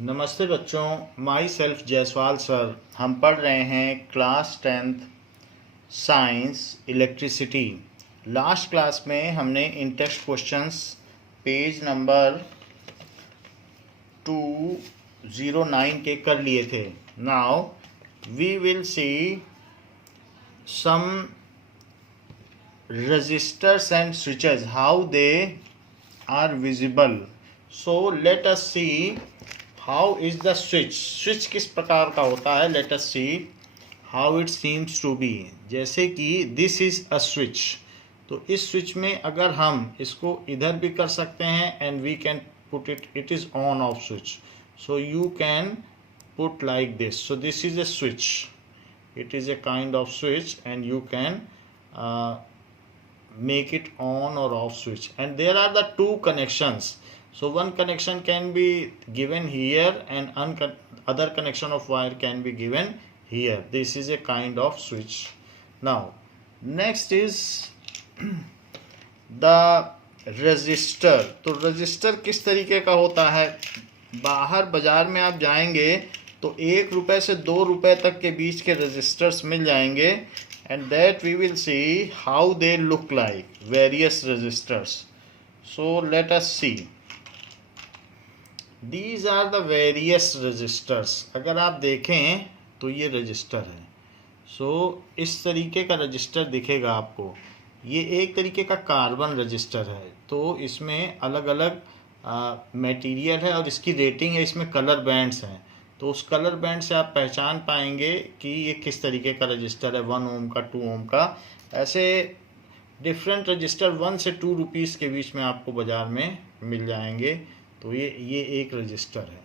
नमस्ते बच्चों, my self Jaiswal sir. हम पढ़ रहे हैं class 10th science electricity. Last class में हमने in text questions page number 209 के कर लिए थे। Now we will see some resistors and switches, how they are visible. So let us see how is the switch किस प्रकार का होता है. Let us see how it seems to be. जैसे कि this is a switch, तो इस switch में अगर हम इसको इधर भी कर सकते हैं and we can put it is on off switch, so you can put like this. So this is a switch, it is a kind of switch and you can make it on or off switch, and there are the two connections. So one connection can be given here and other connection of wire can be given here. This is a kind of switch. Now next is the resistor. तो resistor किस तरीके का होता है? बाहर बाजार में आप जाएंगे तो 1 रुपए से 2 रुपए तक के बीच के resistors मिल जाएंगे, and that we will see how they look like, various resistors. So let us see, these are the various resistors. अगर आप देखें तो ये रजिस्टर है. सो इस तरीके का रजिस्टर दिखेगा आपको. ये एक तरीके का कार्बन रजिस्टर है, तो इसमें अलग अलग मटेरियल है और इसकी रेटिंग है. इसमें कलर बैंड्स हैं, तो उस कलर बैंड से आप पहचान पाएंगे कि ये किस तरीके का रजिस्टर है. 1 ओम का, 2 ओम का, ऐसे डिफरेंट रजिस्टर 1 से 2 रुपीज़ के बीच में आपको बाज़ार में मिल जाएंगे. तो ये एक रजिस्टर है.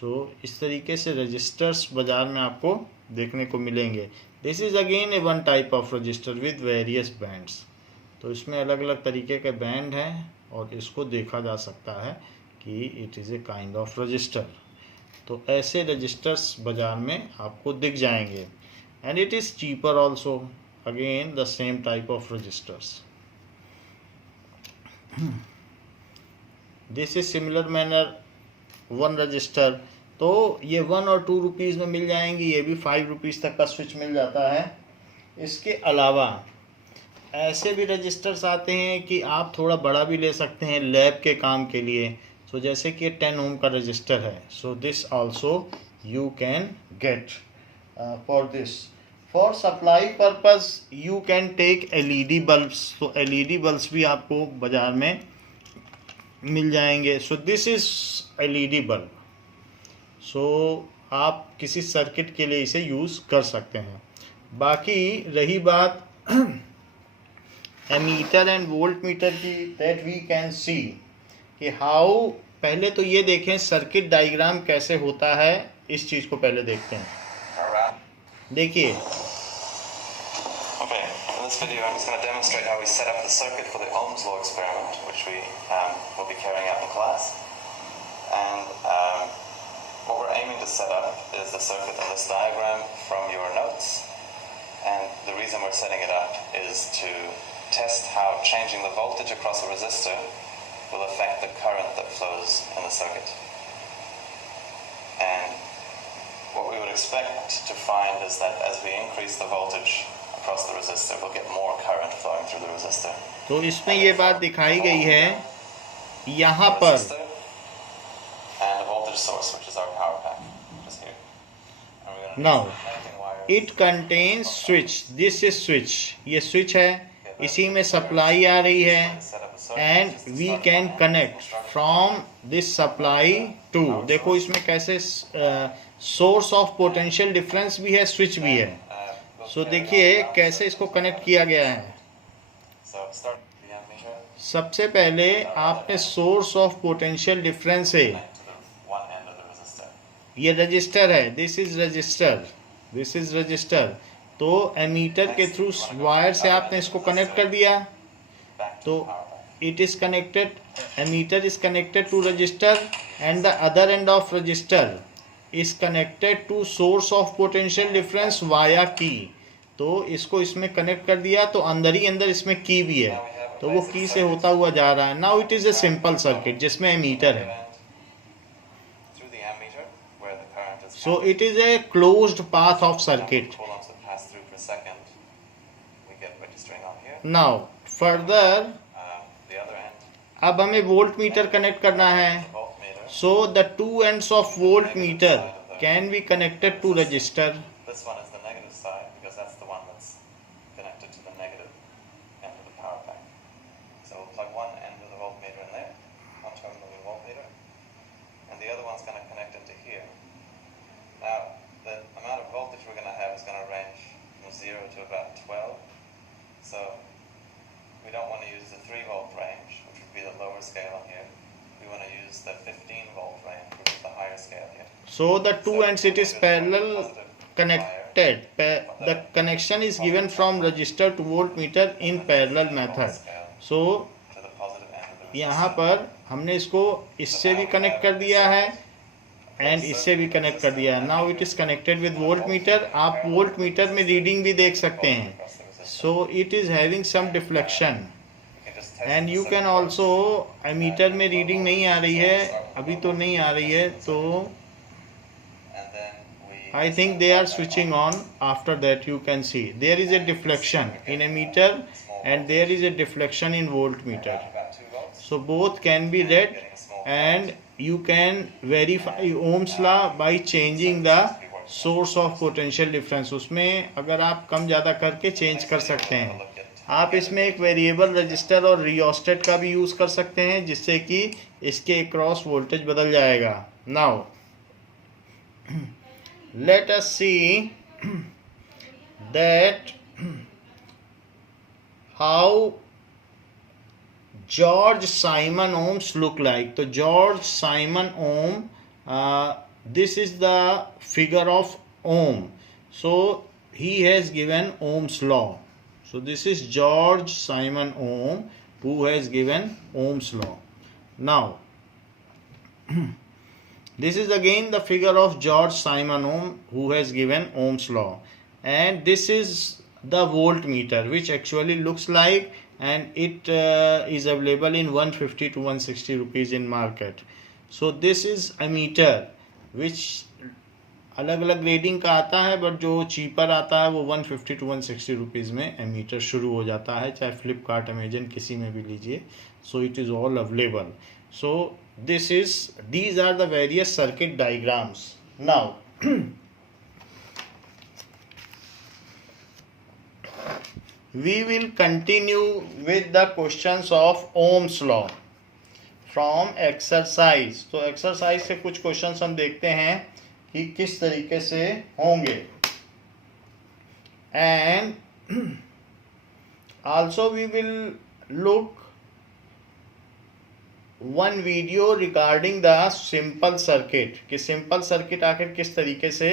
सो इस तरीके से रजिस्टर्स बाज़ार में आपको देखने को मिलेंगे. This is again A one type of register with various bands. तो इसमें अलग अलग तरीके के बैंड हैं और इसको देखा जा सकता है कि it is a kind of resistor. तो ऐसे रजिस्टर्स बाज़ार में आपको दिख जाएंगे, and it is cheaper also. Again the same type of resistors. This is similar manner 1 resistor. तो ये 1 और 2 रुपीज़ में मिल जाएंगी. ये भी 5 रुपीज़ तक का स्विच मिल जाता है. इसके अलावा ऐसे भी रजिस्टर्स आते हैं कि आप थोड़ा बड़ा भी ले सकते हैं लैब के काम के लिए. सो जैसे कि 10 ओम का रजिस्टर है. So this also you can get for this. For supply purpose you can take LED bulbs. तो एलईडी बल्ब्स भी आपको बाज़ार में मिल जाएंगे. So this is LED bulb. सो आप किसी सर्किट के लिए इसे यूज़ कर सकते हैं. बाकी रही बात एमीटर एंड वोल्ट मीटर की, दैट वी कैन सी कि हाउ. पहले तो ये देखें सर्किट डायग्राम कैसे होता है. इस चीज़ को पहले देखते हैं. देखिए, Okay, in this video I'm just going to demonstrate how we set up the circuit for the Ohm's law experiment, which we will be carrying out in class. And what we're aiming to set up is the circuit in this diagram from your notes. And the reason we're setting it up is to test how changing the voltage across a resistor will affect the current that flows in the circuit. And what we would expect to find is that as we increase the voltage across the resistor, we'll get more current flowing through the resistor. तो इसमें ये बात दिखाई गई है यहाँ पर. And a voltage source, which is our power pack, which is here. Now it contains switch. This is switch. ये switch है, इसी में सप्लाई आ रही है, and we can connect from this supply to. देखो इसमें कैसे सोर्स ऑफ पोटेंशियल डिफरेंस भी है, स्विच भी है. सो देखिए कैसे इसको कनेक्ट किया गया है. सबसे पहले आपने सोर्स ऑफ पोटेंशियल डिफरेंस है, ये रजिस्टर है. This is register, this is register. तो एमीटर के थ्रू वायर से आपने इसको कनेक्ट कर दिया. तो it is connected, ammeter is connected to resistor and the other end of resistor is connected to source of potential difference via key. तो इसको इसमें कनेक्ट कर दिया, तो अंदर ही अंदर इसमें की भी है, तो वो की से होता हुआ जा रहा है. Now it is a simple circuit जिसमें एमीटर है. So it is a closed path of circuit. coulombs that pass through per second, we get registering on here. Now further, The other end, अब हमें volt meter connect करना है. the voltmeter. So the two ends of voltmeter can be connected to resistor. This one is the negative side because that's the one that's connected to the negative end of the power pack. So we'll plug one end of the voltmeter in there, one terminal of the voltmeter, and the other one's going to connect into here. Now, the amount of voltage we're going to have is going to range from 0 to about 12. So we don't want to use the 3 volt range, which would be the lower scale on here. We want to use the 15 volt range, which is the higher scale here. So the two ends, it is parallel connected. The connection is given from resistor to voltmeter in parallel method. So To the positive end of the यहाँ पर हमने इसको इससे भी connect कर दिया है and इससे भी कनेक्ट कर दिया है. Now it is connected with voltmeter. आप वोल्ट मीटर में रीडिंग भी देख सकते हैं. So it is having some deflection and you can also, meter में रीडिंग नहीं आ रही है, अभी तो नहीं आ रही है, तो and then we I think they are switching on. After that you can see there is a deflection in a meter and there is a deflection in voltmeter. about 2 volts. So both can be read and you can verify Ohm's law by changing the source of potential difference. उसमें अगर आप कम ज़्यादा करके change कर सकते हैं. आप इसमें एक वेरिएबल रजिस्टर और रियोस्टेट का भी यूज़ कर सकते हैं जिससे कि इसके क्रॉस वोल्टेज बदल जाएगा. Now let us see that how George Simon ohms look like. तो George Simon ohm, this is the figure of ohm. So he has given Ohm's law. So this is George Simon ohm who has given Ohm's law. Now this is again the figure of George Simon ohm who has given Ohm's law, and this is the voltmeter which actually looks like, and it is available in 150 to 160 rupees in market. So this is a meter which अलग अलग rating का आता है, but जो cheaper आता है वो 150 to 160 rupees में एमीटर शुरू हो जाता है, चाहे फ्लिपकार्ट अमेजन किसी में भी लीजिए. सो it is all available. So these are the various circuit diagrams. Now we will continue with the questions of Ohm's law from exercise. तो exercise से कुछ questions हम देखते हैं कि किस तरीके से होंगे, and also we will look one video regarding the simple circuit, कि simple circuit आखिर किस तरीके से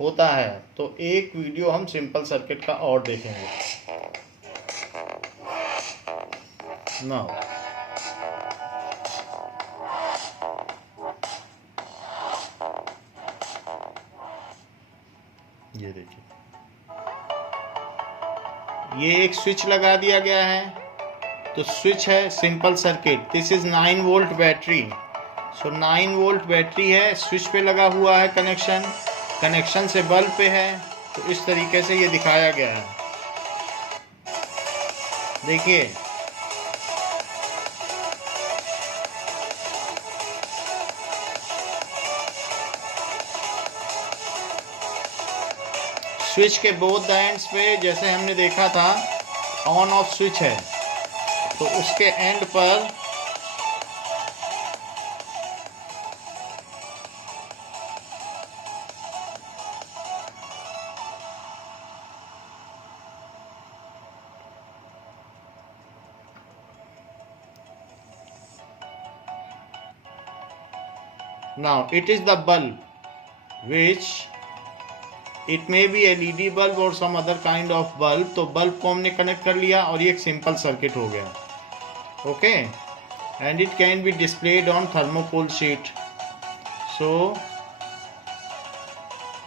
होता है. तो एक वीडियो हम simple circuit का और देखेंगे. Now ये देखिए, ये एक स्विच लगा दिया गया है. तो स्विच है simple circuit. This is 9 volt battery. So 9 volt battery है, स्विच पे लगा हुआ है कनेक्शन से बल्ब पे है. तो इस तरीके से ये दिखाया गया है. देखिए स्विच के बोथ द एंड्स पे जैसे हमने देखा था ऑन ऑफ स्विच है, तो उसके एंड पर now it is the bulb which it may be LED bulb or some other kind of bulb. तो बल्ब को हमने कनेक्ट कर लिया और ये एक सिंपल सर्किट हो गया. Okay, and it can be displayed on thermocol sheet. So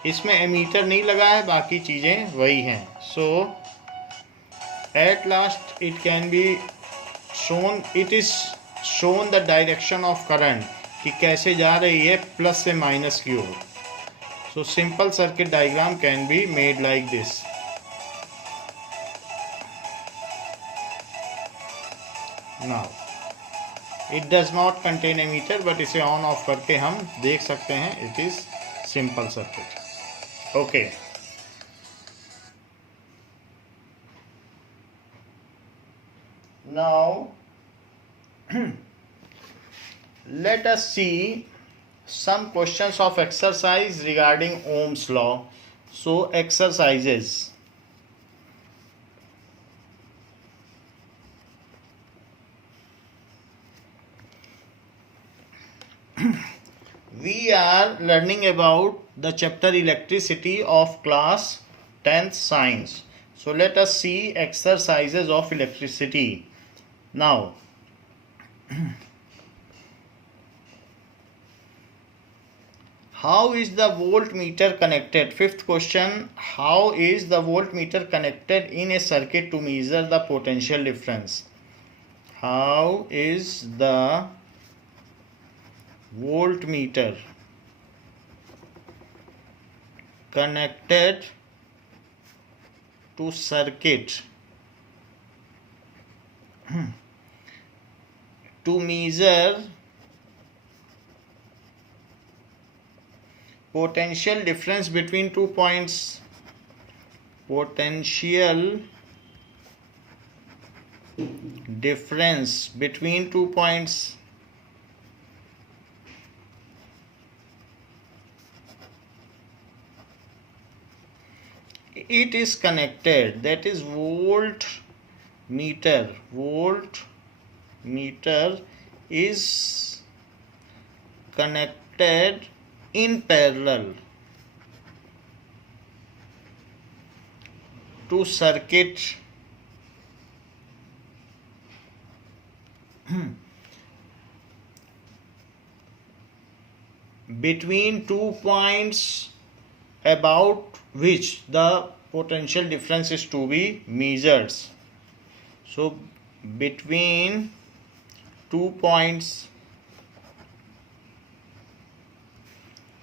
इसमें एमीटर नहीं लगा है, बाकी चीज़ें वही हैं. So at last it can be shown, it is shown the direction of current, कि कैसे जा रही है प्लस से माइनस की ओर. So simple circuit diagram can be made like this. Now it does not contain emitter, but इसे on off करके हम देख सकते हैं. It is simple circuit. Okay. Now let us see some questions of exercise regarding Ohm's law. So exercises. We are learning about the chapter electricity of class 10th science. So let us see exercises of electricity. Now how is the voltmeter connected? Fifth question, how is the voltmeter connected in a circuit to measure the potential difference? How is the voltmeter connected to circuit to measure potential difference between 2 points? Potential difference between 2 points. It is connected, that is voltmeter is connected in parallel to circuit between 2 points about which the potential difference is to be measured. So between 2 points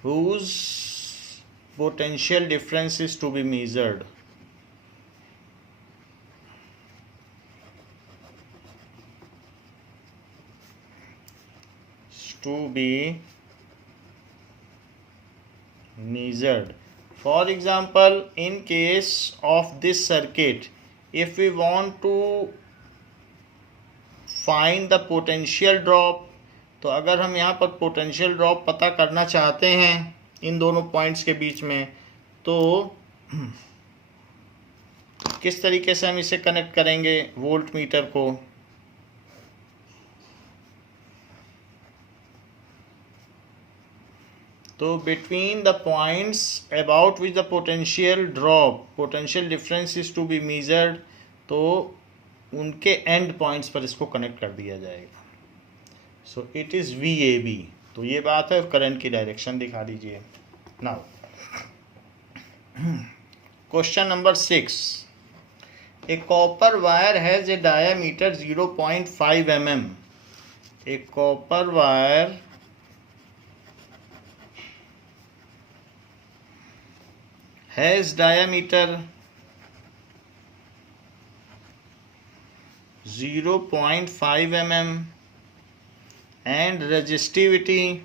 whose potential difference is to be measured. To be measured. For example, in case of this circuit, if we want to find the potential drop, तो अगर हम यहाँ पर potential drop पता करना चाहते हैं इन दोनों पॉइंट्स के बीच में, तो किस तरीके से हम इसे कनेक्ट करेंगे वोल्टमीटर को? तो between the points about which the potential difference is to be measured, तो उनके एंड पॉइंट्स पर इसको कनेक्ट कर दिया जाएगा. सो इट इज़ VAB. तो ये बात है. करंट की डायरेक्शन दिखा दीजिए. Now question number 6. A copper wire has a diameter 0.5 mm. A copper wire has diameter 0.5 mm and resistivity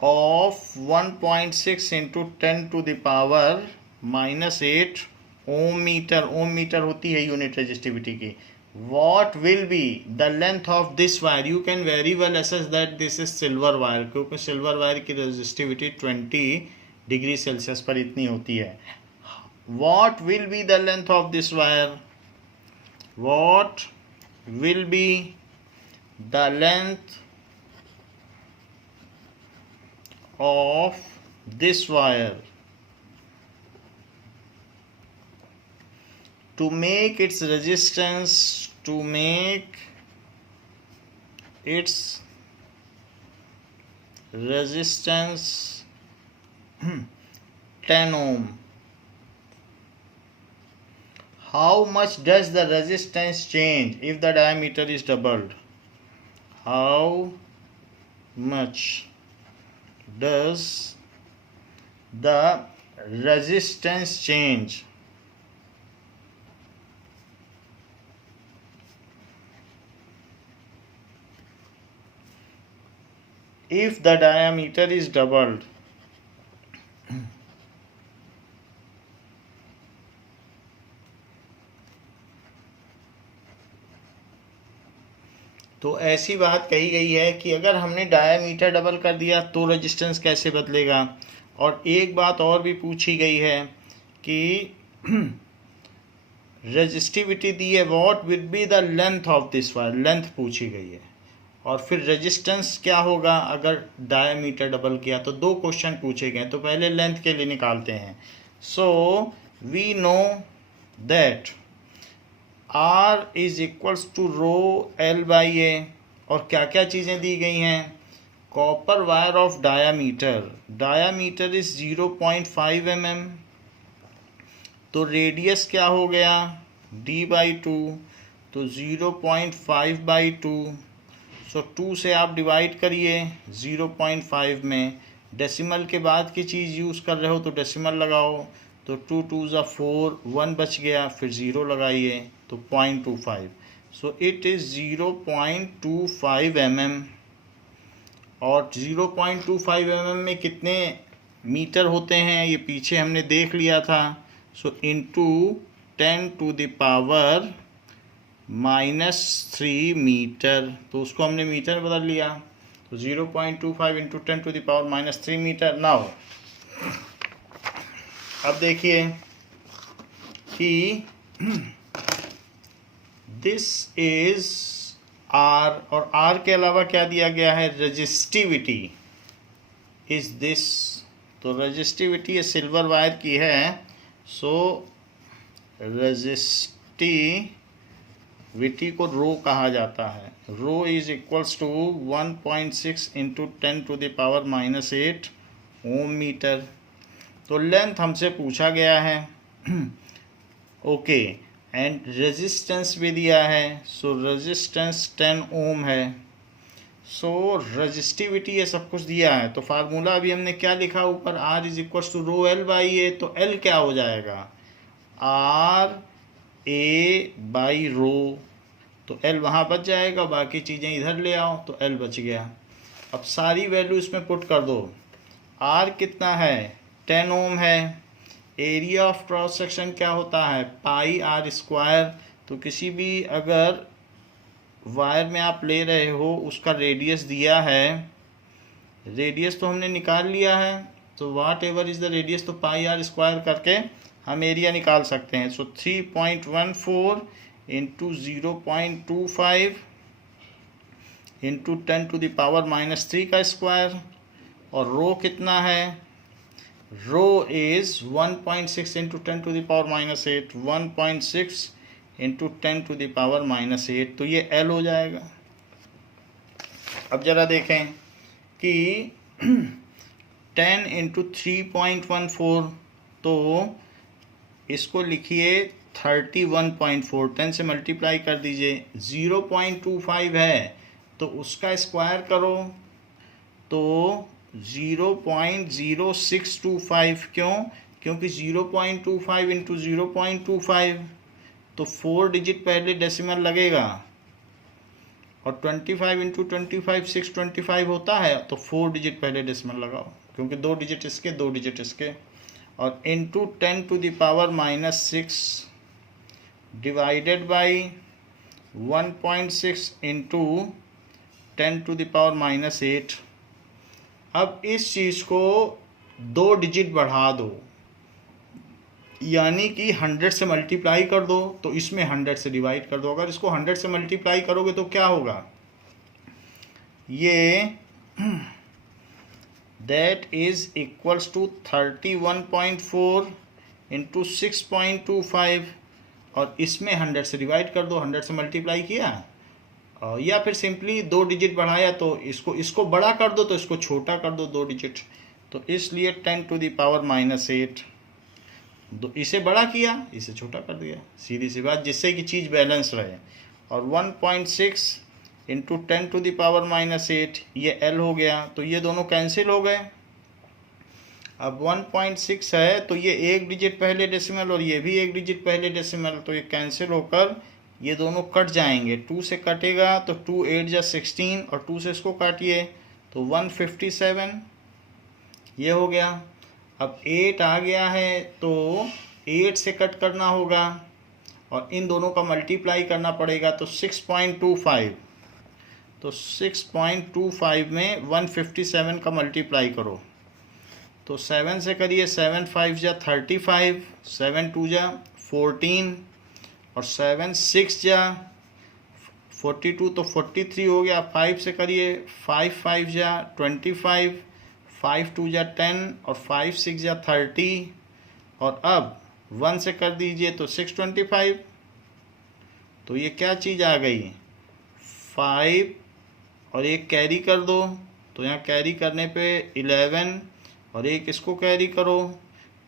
of 1.6 into 10 to the power -8 ohm meter. Om metre होती है unit resistivity की. What will be the length of this wire? You can very well assess that this is silver wire, क्योंकि silver wire की resistivity 20 degree Celsius पर इतनी होती है. What will be the length of this wire? What will be the length of this wire? To make its resistance, 10 ohm. How much does the resistance change if the diameter is doubled? how much does the resistance change if the diameter is doubled? तो ऐसी बात कही गई है कि अगर हमने diameter double कर दिया तो रेजिस्टेंस कैसे बदलेगा। और एक बात और भी पूछी गई है कि रेजिस्टिविटी दी है, what will be the length of this wire, length पूछी गई है। और फिर रेजिस्टेंस क्या होगा अगर डायामीटर डबल किया। तो दो क्वेश्चन पूछे गए, तो पहले लेंथ के लिए निकालते हैं। So we know that R is equals to rho L by A. और क्या क्या चीज़ें दी गई हैं, copper wire of diameter, diameter is 0.5 mm, तो रेडियस क्या हो गया d बाई 2, तो 0.5 बाई 2, सो 2 से आप डिवाइड करिए 0.5 में, डेसिमल के बाद की चीज़ यूज़ कर रहे हो तो डेसिमल लगाओ, तो 2 2 ज़ा 4, 1 बच गया, फिर 0 लगाइए तो 0.25, सो इट इज़ 0.25 mm। और 0.25 mm में कितने मीटर होते हैं ये पीछे हमने देख लिया था। So into 10 to the power -3 metre, तो उसको हमने मीटर बदल लिया, तो 0.25 into 10 to the power -3 metre. Now अब देखिए कि दिस इज R, और R के अलावा क्या दिया गया है, रेजिस्टिविटी इज दिस, तो रेजिस्टिविटी ये सिल्वर वायर की है, सो रेजिस्टिविटी को रो कहा जाता है। Rho is equals to 1.6 into 10 to the power -8 Om metre. तो लेंथ हमसे पूछा गया है ओके, एंड रेजिस्टेंस भी दिया है, सो रेजिस्टेंस 10 ओम है। सो रेजिस्टिविटी ये सब कुछ दिया है, तो फार्मूला अभी हमने क्या लिखा ऊपर, R is equals to rho L by A, तो L क्या हो जाएगा, R A बाई रो, तो L वहाँ बच जाएगा, बाकी चीज़ें इधर ले आओ तो L बच गया। अब सारी वैल्यू इसमें पुट कर दो। R कितना है, 10 ओम है, एरिया ऑफ क्रॉस सेक्शन क्या होता है, पाई R स्क्वायर, तो किसी भी अगर वायर में आप ले रहे हो उसका रेडियस दिया है, रेडियस तो हमने निकाल लिया है, तो वाट एवर इज़ द रेडियस, तो पाई R स्क्वायर करके हम एरिया निकाल सकते हैं। सो 3.14 into 0.25 into 10 to the power -3 का स्क्वायर, और रो कितना है, rho is 1.6 into 10 to the power -8, 1.6 into 10 to the power -8, तो ये L हो जाएगा। अब ज़रा देखें कि 10 इंटू 3.14, तो इसको लिखिए 31.4, 10 से मल्टीप्लाई कर दीजिए, 0.25 है तो उसका स्क्वायर करो तो 0.0625, क्यों, क्योंकि 0.25 इंटू 0.25, तो 4 डिजिट पहले डेसिमल लगेगा, और 25 इंटू 25 625 होता है, तो 4 डिजिट पहले डेसिमल लगाओ, क्योंकि 2 डिजिट इसके 2 डिजिट इसके, और into 10 to the power -6 divided by 1.6 into 10 to the power -8। अब इस चीज़ को 2 डिजिट बढ़ा दो, यानी कि 100 से मल्टीप्लाई कर दो, तो इसमें 100 से डिवाइड कर दो। अगर इसको 100 से मल्टीप्लाई करोगे तो क्या होगा, ये that is equals to 31.4 into 6.25, और इसमें 100 से डिवाइड कर दो, 100 से मल्टीप्लाई किया, या फिर सिंपली 2 डिजिट बढ़ाया तो इसको बड़ा कर दो, तो इसको छोटा कर दो 2 डिजिट, तो इसलिए 10 टू द पावर -8, इसे बड़ा किया इसे छोटा कर दिया, सीधी सी बात, जिससे कि चीज़ बैलेंस रहे। और 1.6 इंटू 10⁻⁻8, ये L हो गया, तो ये दोनों कैंसिल हो गए। अब 1.6 है तो ये एक डिजिट पहले डेसिमल और ये भी एक डिजिट पहले डेसिमल, तो ये कैंसिल होकर ये दोनों कट जाएंगे। 2 से कटेगा तो 2 8 जा 16 और 2 से इसको काटिए तो 157 ये हो गया। अब 8 आ गया है तो 8 से कट करना होगा और इन दोनों का मल्टीप्लाई करना पड़ेगा, तो 6.25, तो 6.25 में 157 का मल्टीप्लाई करो, तो 7 से करिए, 7 5 जा 35, 7 2 जा 14 और 7 6 जा 42, तो 43 हो गया। 5 से करिए, 5 5 जा 25, 5 2 जा 10 और 5 6 जा 30 और अब 1 से कर दीजिए तो 625, तो ये क्या चीज़ आ गई 5 और एक कैरी कर दो, तो यहाँ कैरी करने पे 11 और एक इसको कैरी करो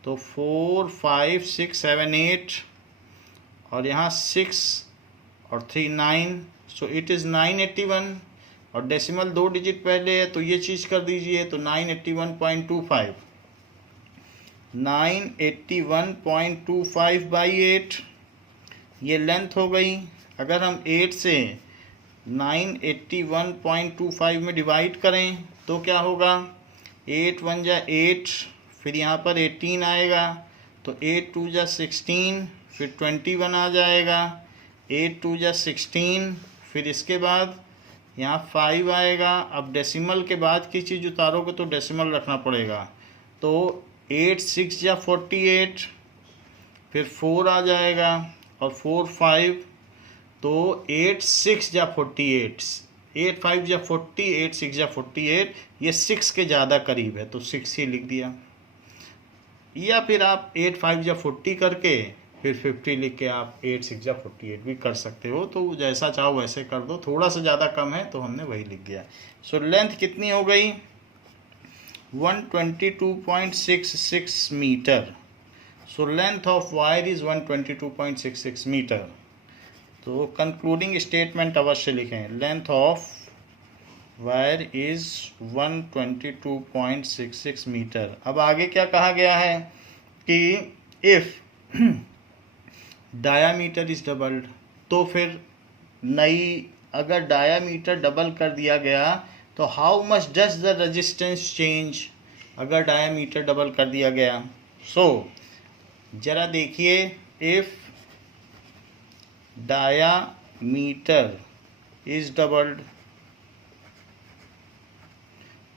तो 4 5 6 7 8 और यहाँ 6 और 3 9, सो इट इज़ 981 और डेसिमल 2 डिजिट पहले है तो ये चीज़ कर दीजिए, तो 981.25, 981.25 बाई 8 ये लेंथ हो गई। अगर हम 8 से 981.25 में डिवाइड करें तो क्या होगा, 8 1 जा 8, फिर यहाँ पर 18 आएगा तो 8 2 जा 16, फिर 21 आ जाएगा, 8 2 जा 16, फिर इसके बाद यहाँ 5 आएगा। अब डेसिमल के बाद की चीज़ उतारोगे तो डेसिमल रखना पड़ेगा, तो 8 6 जा 48, फिर 4 आ जाएगा और 4 5, तो 8 6 जा 48, 8 5 जा 40, 8 6 जा 48, ये 6 के ज़्यादा करीब है तो 6 ही लिख दिया। या फिर आप 8 5 जा 40 करके फिर 50 लिख के आप 8 6 जा 48 भी कर सकते हो, तो जैसा चाहो वैसे कर दो, थोड़ा सा ज़्यादा कम है तो हमने वही लिख दिया। सो लेंथ कितनी हो गई 122.66 metre. So length of wire is 122.66 metre. तो कंक्लूडिंग स्टेटमेंट अवश्य लिखें, length of wire is 122.66 metre. अब आगे क्या कहा गया है कि इफ़ डायामीटर इज़ डबल्ड, तो फिर नई अगर डायामीटर डबल कर दिया गया तो how much does the resistance change, अगर डायामीटर डबल कर दिया गया। सो जरा देखिए, इफ़ डायामीटर इज़ डबल्ड,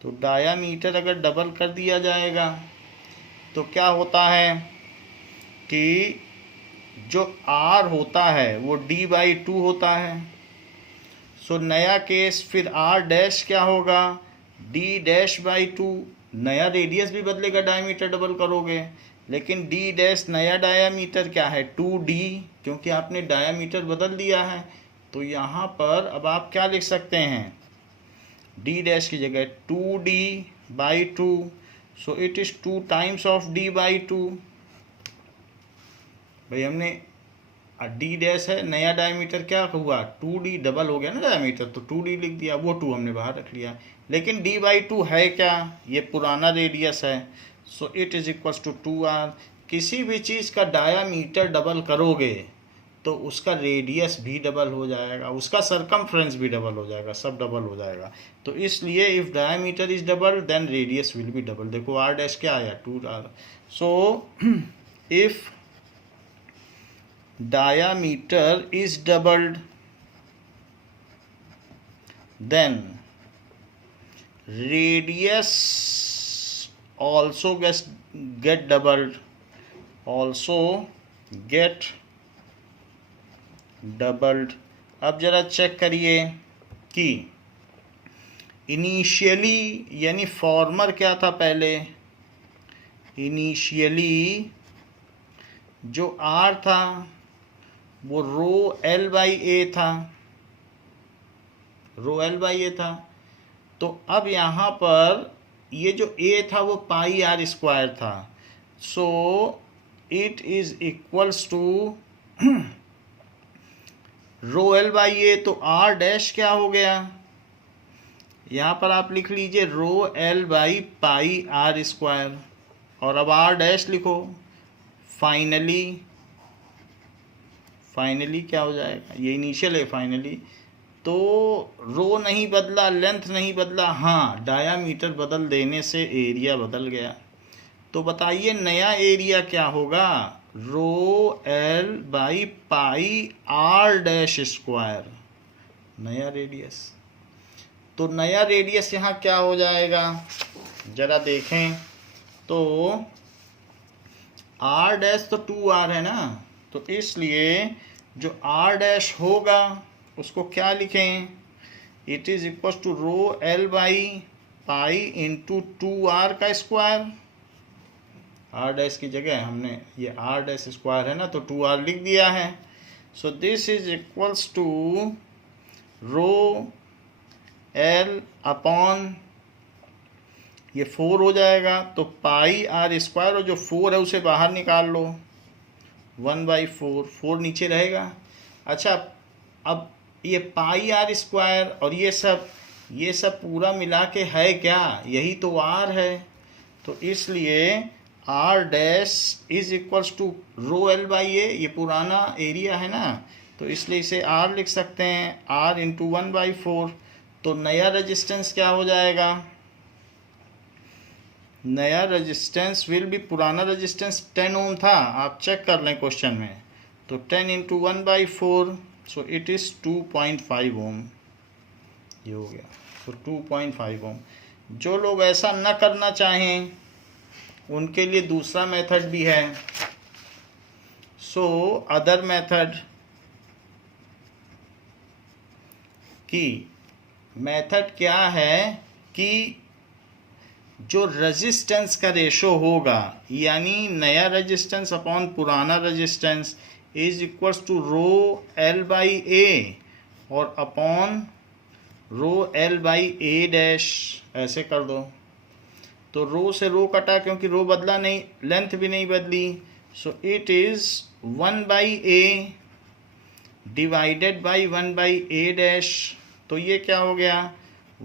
तो डायामीटर अगर डबल कर दिया जाएगा तो क्या होता है कि जो R होता है वो D/2 होता है। सो नया केस फिर R डैश क्या होगा D'/2, नया रेडियस भी बदलेगा डायमीटर डबल करोगे, लेकिन D डैश नया डायामीटर क्या है 2D, क्योंकि आपने डायामीटर बदल दिया है। तो यहाँ पर अब आप क्या लिख सकते हैं, D डैश की जगह 2D/2, so it is 2 times of D/2। भाई हमने D डैश है, नया डायमीटर क्या हुआ 2D, डबल हो गया ना डायमीटर, तो 2D लिख दिया, वो 2 हमने बाहर रख लिया। लेकिन D/2 है क्या, ये पुराना रेडियस है, so it is equals to 2R। किसी भी चीज़ का डायामीटर डबल करोगे तो उसका रेडियस भी डबल हो जाएगा, उसका सरकमफ्रेंस भी डबल हो जाएगा, सब डबल हो जाएगा। तो इसलिए if diameter is double then radius will be double. देखो R डैश क्या आया 2R। So if diameter is doubled then radius also get doubled, अब जरा चेक करिए कि इनिशियली यानी फॉर्मर क्या था पहले, इनिशियली जो R था वो ρL/A था, ρL/A था। तो अब यहाँ पर ये जो A था वो πr² था, so it is equals to rho L by A, तो आर डैश क्या हो गया, यहाँ पर आप लिख लीजिए rho L by pi are square, और अब आर डैश लिखो। फाइनली क्या हो जाएगा, ये इनिशियल है फाइनली, तो रो नहीं बदला, लेंथ नहीं बदला, हाँ डायामीटर बदल देने से एरिया बदल गया। तो बताइए नया एरिया क्या होगा, rho L by pi r dash square, नया रेडियस। तो नया रेडियस यहाँ क्या हो जाएगा, जरा देखें तो आर डैश तो 2r है ना, तो इसलिए जो आर डैश होगा उसको क्या लिखें, it is equal to rho L by pi into 2r का स्क्वायर। आर डैश की जगह हमने ये आर डैश स्क्वायर है ना, तो 2r लिख दिया है। So this is equals to rho l upon ये 4 हो जाएगा, तो पाई आर स्क्वायर, और जो 4 है उसे बाहर निकाल लो, 1/4, 4 नीचे रहेगा। अच्छा, अब ये पाई आर स्क्वायर और ये सब पूरा मिला के है क्या, यही तो आर है, तो इसलिए R dash is equals to rho L by A, ये पुराना एरिया है ना, तो इसलिए इसे आर लिख सकते हैं, आर इंटू 1/4। तो नया रेजिस्टेंस क्या हो जाएगा, नया रेजिस्टेंस विल बी, पुराना रेजिस्टेंस 10 ओम था, आप चेक कर लें क्वेश्चन में, तो 10 इंटू 1/4, सो इट इज़ 2.5 ओम, ये हो गया, तो 2.5 ओम। जो लोग ऐसा न करना चाहें उनके लिए दूसरा मेथड भी है। सो अदर मेथड की मेथड क्या है कि जो रेजिस्टेंस का रेशो होगा, यानी नया रेजिस्टेंस अपॉन पुराना resistance is equals to rho L by A और upon rho L by A dash, ऐसे कर दो। तो रो से रो कटा क्योंकि रो बदला नहीं, लेंथ भी नहीं बदली, सो it is 1/a divided by 1/a dash, तो ये क्या हो गया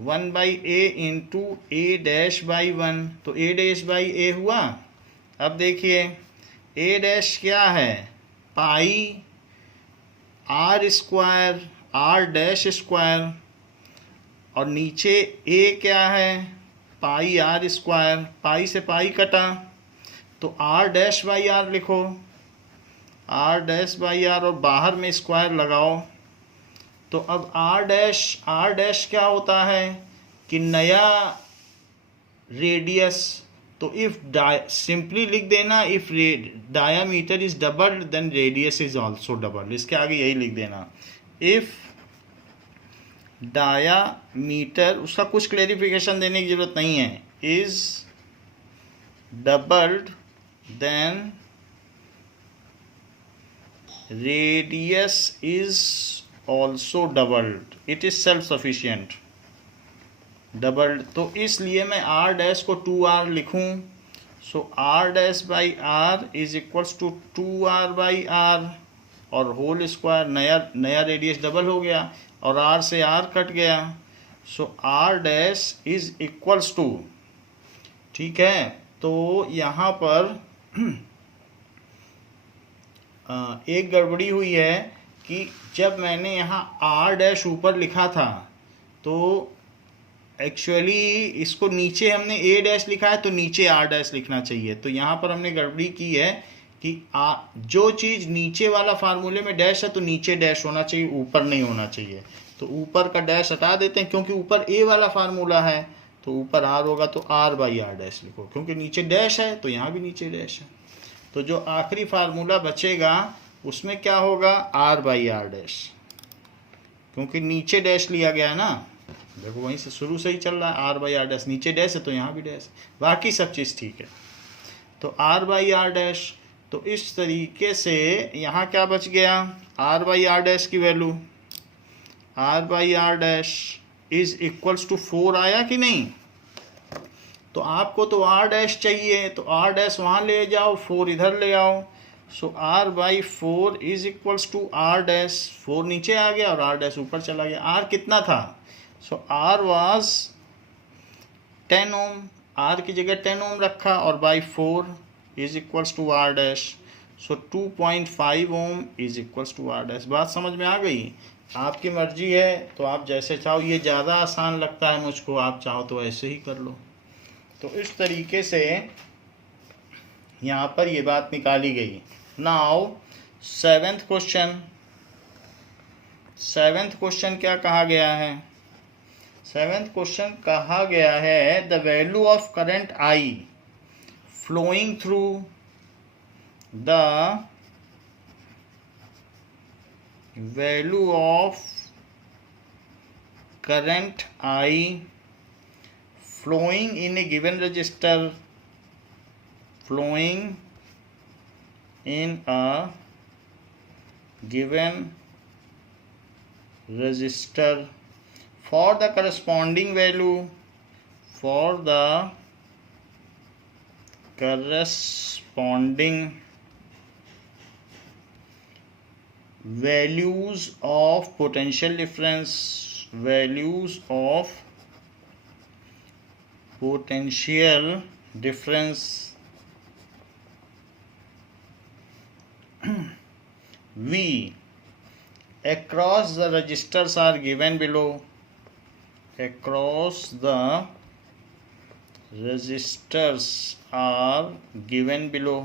1/a into A dash by 1, तो a डैश बाई a हुआ। अब देखिए a डैश क्या है, pi are square R dash square, और नीचे a क्या है, पाई आर स्क्वायर, पाई से पाई कटा, तो आर डैश बाई आर लिखो, आर डैश बाई आर, और बाहर में स्क्वायर लगाओ। तो अब आर डैश क्या होता है कि नया रेडियस, तो इफ सिंपली लिख देना, if diameter is doubled then radius is also doubled, इसके आगे यही लिख देना, इफ डायामीटर, उसका कुछ क्लेरिफिकेशन देने की जरूरत नहीं है, is doubled then radius is also doubled, it is self sufficient, doubled. तो इसलिए मैं आर डैश को 2r लिखूं, so R dash by R is equals to 2r by R, और होल स्क्वायर, नया रेडियस डबल हो गया, और r से r कट गया, सो R dash is equals to, ठीक है। तो यहाँ पर एक गड़बड़ी हुई है कि जब मैंने यहाँ आर डैश ऊपर लिखा था, तो एक्चुअली इसको नीचे हमने ए डैश लिखा है, तो नीचे आर डैश लिखना चाहिए। तो यहाँ पर हमने गड़बड़ी की है कि जो चीज़ नीचे वाला फार्मूले में डैश है तो नीचे डैश होना चाहिए, ऊपर नहीं होना चाहिए। तो ऊपर का डैश हटा देते हैं, क्योंकि ऊपर ए वाला फार्मूला है, तो ऊपर आर होगा, तो आर बाई आर डैश लिखो, क्योंकि नीचे डैश है तो यहाँ भी नीचे डैश है। तो जो आखिरी फार्मूला बचेगा उसमें क्या होगा, आर बाई आर डैश, क्योंकि नीचे डैश लिया गया है ना, देखो वहीं से शुरू से ही चल रहा है, आर बाई आर डैश, नीचे डैश है तो यहाँ भी डैश, बाकी सब चीज़ ठीक है। तो आर बाई आर डैश, तो इस तरीके से यहाँ क्या बच गया, आर बाई आर डैश की value, r by r dash is equals to 4 आया कि नहीं। तो आपको तो आर डैश चाहिए, तो आर डैश वहाँ ले जाओ, 4 इधर ले आओ, so R by 4 is equals to are dash, 4 नीचे आ गया और आर डैश ऊपर चला गया। आर कितना था? So r was 10 ohm, r की जगह 10 ओम रखा और by 4 is equals to are dash, so 2.5 ohm is equals to are dash. बात समझ में आ गई? आपकी मर्जी है तो आप जैसे चाहो, ये ज़्यादा आसान लगता है मुझको, आप चाहो तो ऐसे ही कर लो। तो इस तरीके से यहाँ पर ये बात निकाली गई। नाउ सेवेंथ क्वेश्चन क्या कहा गया है? सेवेंथ क्वेश्चन कहा गया है the value of current I flowing through the value of current I flowing in a given register, flowing in a given register for the corresponding value, for the corresponding values of potential difference, values of potential difference V across the registers are given below, across the registers are given below।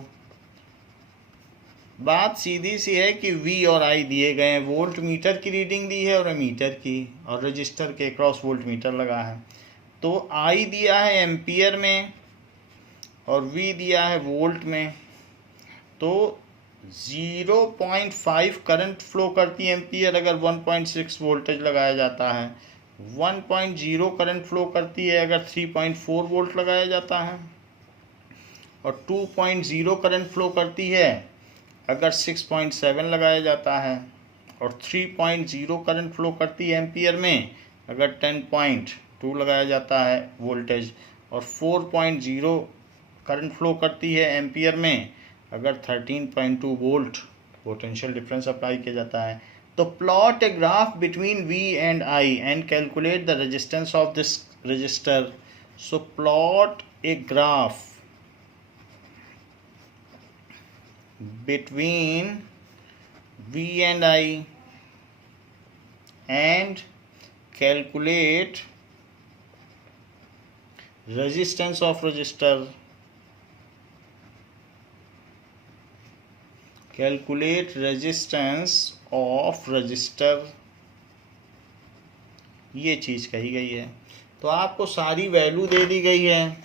बात सीधी सी है कि V और I दिए गए हैं, volt meter की reading दी है और एमीटर की, और रजिस्टर के क्रॉस वोल्ट मीटर लगा है। तो I दिया है एम्पियर में और V दिया है वोल्ट में। तो 0.5 करंट फ्लो करती है एम्पियर अगर 1.6 वोल्टेज लगाया जाता है, 1.0 करंट फ्लो करती है अगर 3.4 वोल्ट लगाया जाता है, और 2.0 करंट फ्लो करती है अगर 6.7 लगाया जाता है, और 3.0 करंट फ्लो करती है एम्पियर में अगर 10.2 लगाया जाता है वोल्टेज, और 4.0 करंट फ्लो करती है एम्पियर में अगर 13.2 वोल्ट पोटेंशियल डिफरेंस अप्लाई किया जाता है। तो plot a graph between V and I and calculate the resistance of this register. So plot a graph between V and I and calculate resistance of resistor, calculate resistance of resistor, ये चीज़ कही गई है। तो आपको सारी value दे दी गई है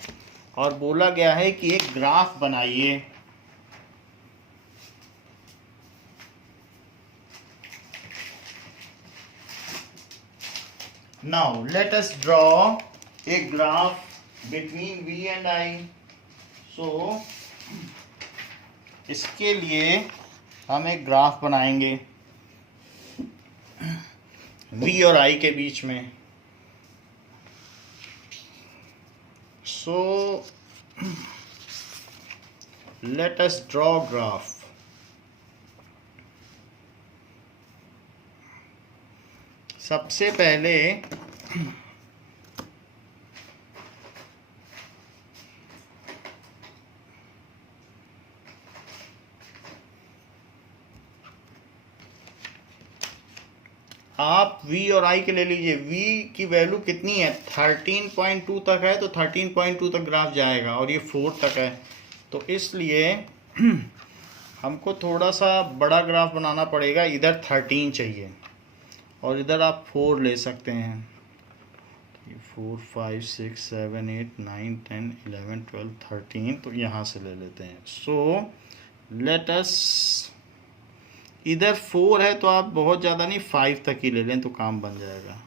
और बोला गया है कि एक ग्राफ बनाइए। Now let us draw a graph between V and I. So इसके लिए हम एक ग्राफ बनाएंगे V और I के बीच में। So let us draw graph. सबसे पहले आप V और I के ले लीजिए। V की वैल्यू कितनी है? 13.2 तक है, तो 13.2 तक ग्राफ जाएगा और ये 4 तक है, तो इसलिए हमको थोड़ा सा बड़ा ग्राफ बनाना पड़ेगा। इधर 13 चाहिए और इधर आप 4 ले सकते हैं। 4 5 6 7 8 9 10 11 12 13, तो यहाँ से ले लेते हैं। सो लेट अस, इधर 4 है तो आप बहुत ज़्यादा नहीं 5 तक ही ले लें तो काम बन जाएगा।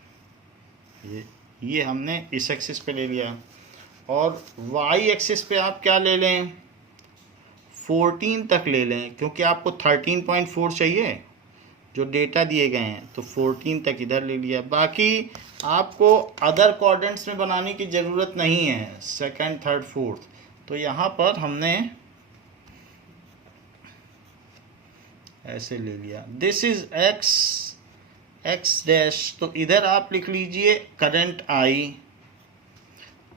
ये हमने इस एक्सिस पे ले लिया, और y एक्सिस पे आप क्या ले लें? 14 तक ले लें, क्योंकि आपको 13.4 चाहिए जो डेटा दिए गए हैं, तो 14 तक इधर ले लिया। बाकी आपको अदर क्वाड्रेंट्स में बनाने की ज़रूरत नहीं है, सेकंड थर्ड फोर्थ। तो यहाँ पर हमने ऐसे ले लिया। This is x x dash, तो इधर आप लिख लीजिए करंट आई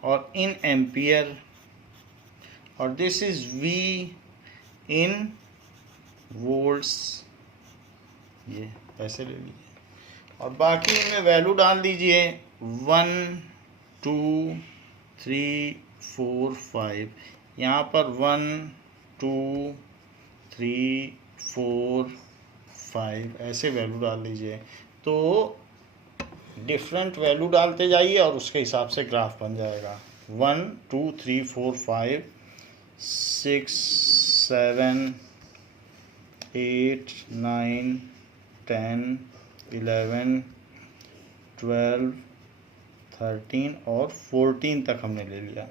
और इन एम्पियर, और this is V in volts, ये ऐसे ले लीजिए। और बाकी इनमें वैल्यू डाल दीजिए 1 2 3 4 5, यहाँ पर 1 2 3 4 5 ऐसे वैल्यू डाल दीजिए। तो डिफरेंट वैल्यू डालते जाइए और उसके हिसाब से ग्राफ बन जाएगा। 1 2 3 4 5 6 7 8 9 10 11 12 13 और 14 तक हमने ले लिया।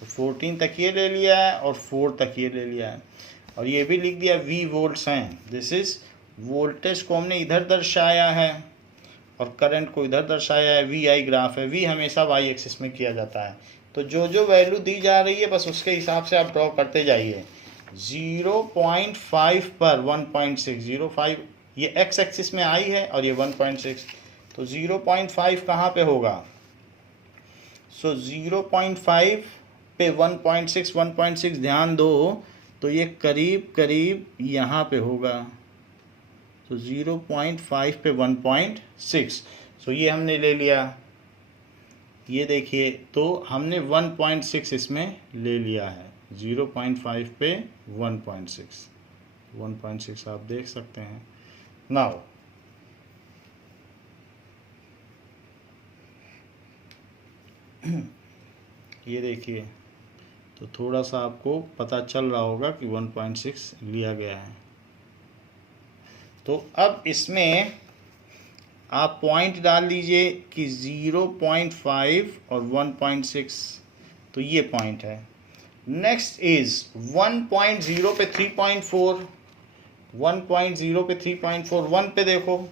तो 14 तक ये ले लिया है और 4 तक ये ले लिया है, और ये भी लिख दिया V वोल्ट्स हैं। दिस इज वोल्टेज को हमने इधर दर्शाया है और करंट को इधर दर्शाया है। VI ग्राफ है, V हमेशा Y एक्सिस में किया जाता है। तो जो जो वैल्यू दी जा रही है बस उसके हिसाब से आप ड्रॉ करते जाइए। 0.5 पर 1.605, ये X एक्सिस में I है और ये 1.6, तो 0.5 कहाँ पे होगा? सो 0.5 पे 1.6 ध्यान दो, तो ये करीब करीब यहाँ पे होगा। तो 0.5 पे 1.6, सो ये हमने ले लिया। ये देखिए, तो हमने 1.6 इसमें ले लिया है। 0.5 पे 1.6 आप देख सकते हैं। नाउ ये देखिए, तो थोड़ा सा आपको पता चल रहा होगा कि 1.6 लिया गया है। तो अब इसमें आप पॉइंट डाल दीजिए कि 0.5 और 1.6, तो ये पॉइंट है। नेक्स्ट इज 1.0 पे 3.4, 1.0 पे 3.4, 1 पे देखो,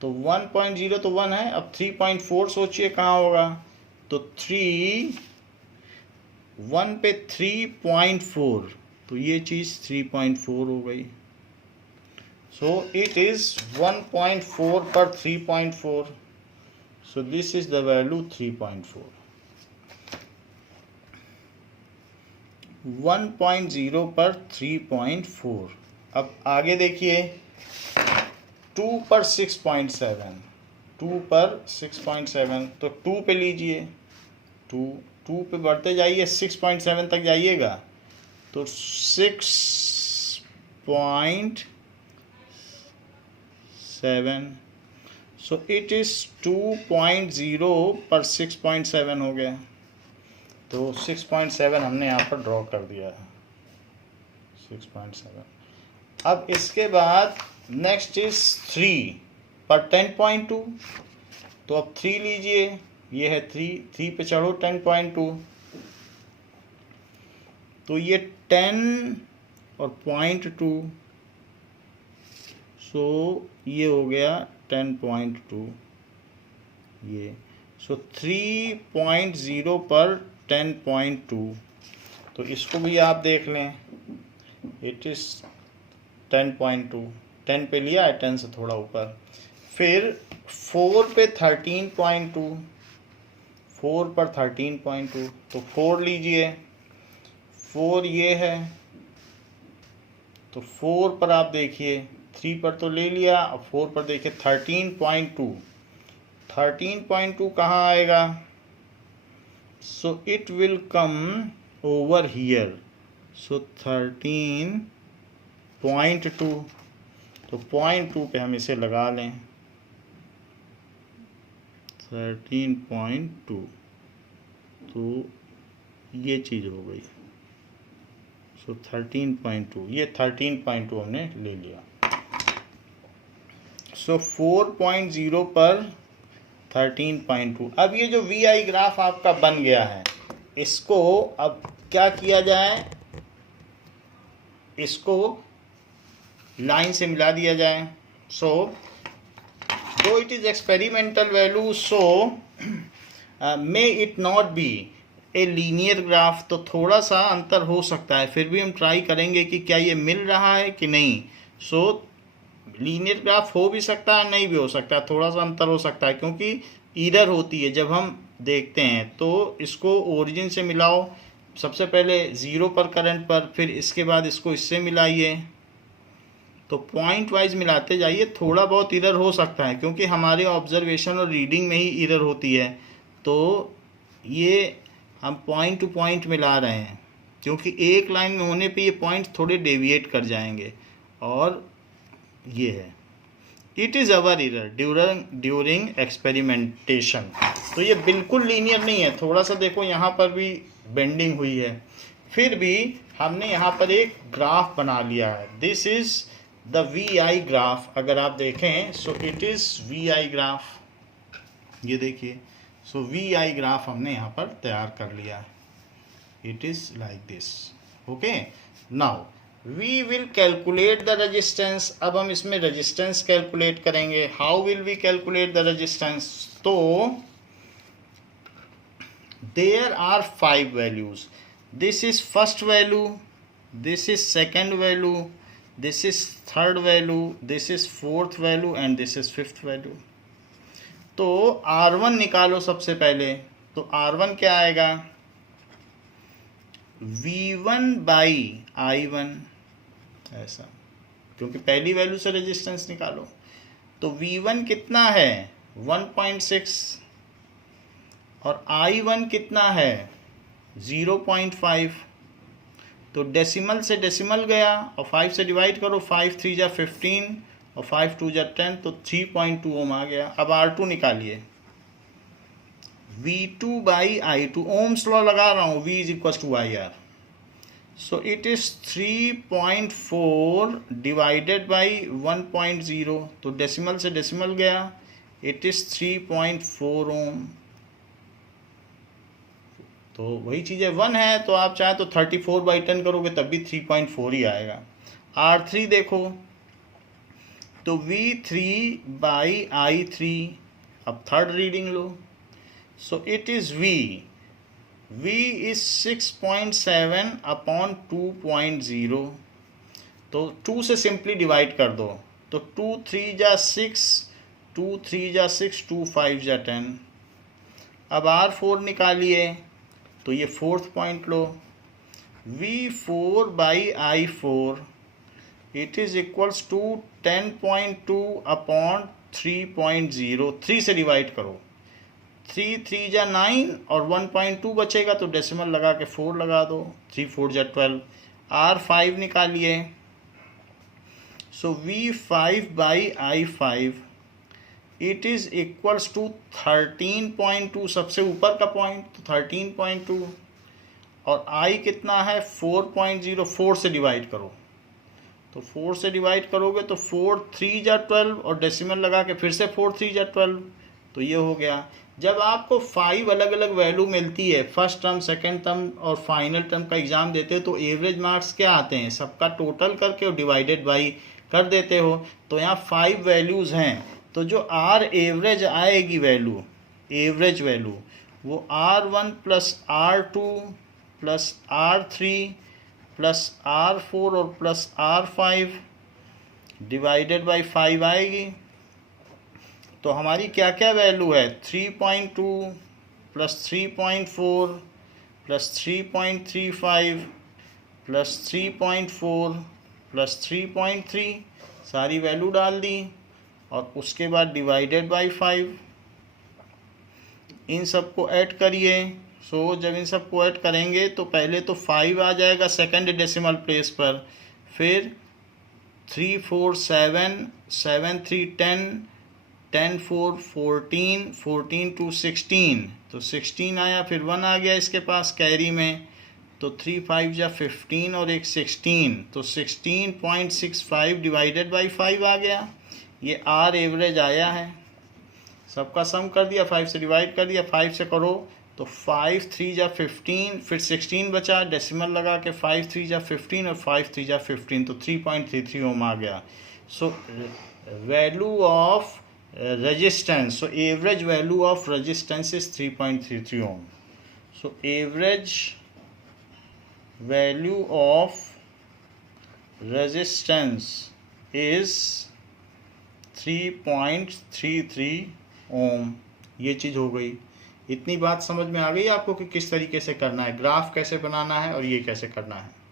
तो 1.0 तो 1 है। अब 3.4 सोचिए कहाँ होगा? तो 1 पे 3.4, तो ये चीज़ 3.4 हो गई। सो इट इज 1.4 पर 3.4, सो दिस इज द वैल्यू 3.4। 1.0 पर 3.4। अब आगे देखिए, 2 पर 6.7, 2 पर 6.7, तो 2 पे लीजिए, 2 पे बढ़ते जाइए, 6.7 तक जाइएगा, तो 6.7, सो इट इज 2.0 पर 6.7 हो गया। तो 6.7 हमने यहाँ पर ड्रॉ कर दिया है, 6.7। अब इसके बाद नेक्स्ट इज 3 पर 10.2, तो अब 3 लीजिए, ये है 3 पे चढ़ो 10.2, तो ये 10 और 0.2, सो ये हो गया 10.2 ये। सो 3.0 पर 10.2, तो इसको भी आप देख लें, इट इज 10.2, 10 पे लिया है, 10 से थोड़ा ऊपर। फिर 4 पे 13.2, 4 पर 13.2, तो 4 लीजिए, 4 ये है, तो 4 पर आप देखिए, 3 पर तो ले लिया, अब 4 पर देखिए 13.2, 13.2 कहाँ आएगा? So it will come over here, so 13.2, तो 0.2 पे हम इसे लगा लें, 13.2, तो ये चीज़ हो गई। सो 13.2, ये 13.2 हमने ले लिया। सो 4.0 पर 13.2। अब ये जो VI ग्राफ आपका बन गया है, इसको अब क्या किया जाए? इसको लाइन से मिला दिया जाए। सो दो it is experimental value, so may it not be a linear graph, तो थोड़ा सा अंतर हो सकता है, फिर भी हम ट्राई करेंगे कि क्या ये मिल रहा है कि नहीं। सो लीनियर ग्राफ हो भी सकता है, नहीं भी हो सकता है, थोड़ा सा अंतर हो सकता है, क्योंकि एरर होती है जब हम देखते हैं। तो इसको ओरिजिन से मिलाओ, सबसे पहले 0 पर करंट पर, फिर इसके बाद इसको इससे मिलाइए, तो पॉइंट वाइज मिलाते जाइए। थोड़ा बहुत एरर हो सकता है क्योंकि हमारे ऑब्जर्वेशन और रीडिंग में ही एरर होती है। तो ये हम पॉइंट टू पॉइंट मिला रहे हैं, क्योंकि एक लाइन में होने पे ये पॉइंट थोड़े डेविएट कर जाएंगे। और ये है, it is our error during experimentation. तो ये बिल्कुल लीनियर नहीं है, थोड़ा सा देखो यहाँ पर भी बेंडिंग हुई है, फिर भी हमने यहाँ पर एक ग्राफ बना लिया है। This is the VI graph. अगर आप देखें, सो इट इज़ VI ग्राफ, ये देखिए। सो VI ग्राफ हमने यहाँ पर तैयार कर लिया है। It is like this. Okay, now we will calculate the resistance. अब हम इसमें रेजिस्टेंस कैलकुलेट करेंगे। How will we calculate the resistance? तो there are 5 values. This is first value, this is second value, this is third value, this is fourth value and this is fifth value. तो R1 निकालो सबसे पहले। तो R1 क्या आएगा? V1 by I1, ऐसा, क्योंकि पहली वैल्यू से रेजिस्टेंस निकालो। तो V1 कितना है? 1.6, और I1 कितना है? 0.5। तो डेसिमल से डेसिमल गया और 5 से डिवाइड करो, 5 3 जा 15 और 5 2 जा 10, तो 3.2 ओम आ गया। अब R2 निकालिए। V2 by I2, Ohm's law लगा रहा हूँ, V is equal to IR। So it is 3.4 divided by 1.0, तो डेसिमल से डेसिमल गया, इट इज 3.4 ओम। तो वही चीज़ें 1 है, तो आप चाहे तो 34/10 करोगे तब भी 3.4 ही आएगा। R3 देखो, तो V3 बाई I3, अब third reading low. So it is V is 6.7 upon 2.0, तो 2 से सिंपली डिवाइड कर दो, तो 2 3 जा 6, 2 3 जा 6, 2 5 जा 10। अब R4 निकालिए, तो ये फोर्थ पॉइंट लो। V4 by I4, it is equals to 10.2 upon 3.0, 3 से डिवाइड करो, 3 3 जा 9 और 1.2 बचेगा, तो डेसिमल लगा के 4 लगा दो, 3 4 जा 12। R5 निकालिए। So V5 by I5, it is equals to 13.2, सबसे ऊपर का पॉइंट, तो 13.2, और I कितना है? 4.0, 4 से डिवाइड करो, तो 4 से डिवाइड करोगे तो 4 3 जा 12 और डेसिमल लगा के फिर से 4 3 जा 12, तो ये हो गया। जब आपको 5 अलग अलग वैल्यू मिलती है, फर्स्ट टर्म, सेकेंड टर्म और फाइनल टर्म का एग्जाम देते हो, तो एवरेज मार्क्स क्या आते हैं? सबका टोटल करके और डिवाइडेड बाई कर देते हो। तो यहाँ 5 वैल्यूज़ हैं, तो जो R एवरेज आएगी वैल्यू, एवरेज वैल्यू, वो R1 plus R2 plus R3 plus R4 और प्लस R5 डिवाइडेड बाई 5 आएगी। तो हमारी क्या क्या वैल्यू है? 3.2 प्लस 3.4 प्लस 3.35 प्लस 3.4 प्लस 3.3, सारी वैल्यू डाल दी, और उसके बाद डिवाइडेड बाई 5। इन सबको ऐड करिए। सो जब इन सबको ऐड करेंगे तो पहले तो 5 आ जाएगा सेकंड डेसिमल प्लेस पर, फिर 3 4 7 7 3 10 10 4 14 14 2 16, तो 16 आया, फिर 1 आ गया इसके पास कैरी में, तो 3 5 जा 15 और एक 16, तो 16.65 डिवाइडेड बाई 5 आ गया। ये R एवरेज आया है। सबका सम कर दिया, 5 से डिवाइड कर दिया, 5 से करो तो 5 3 जा 15, फिर 16 बचा, डेसिमल लगा के 5 3 जा 15 और 5 3 जा 15, तो 3.33 ओम आ गया। So value of resistance, so average value of resistance is 3.33 ohm. So average value of resistance is 3.33 ohm. ये चीज़ हो गई। इतनी बात समझ में आ गई आपको कि किस तरीके से करना है, ग्राफ कैसे बनाना है और ये कैसे करना है।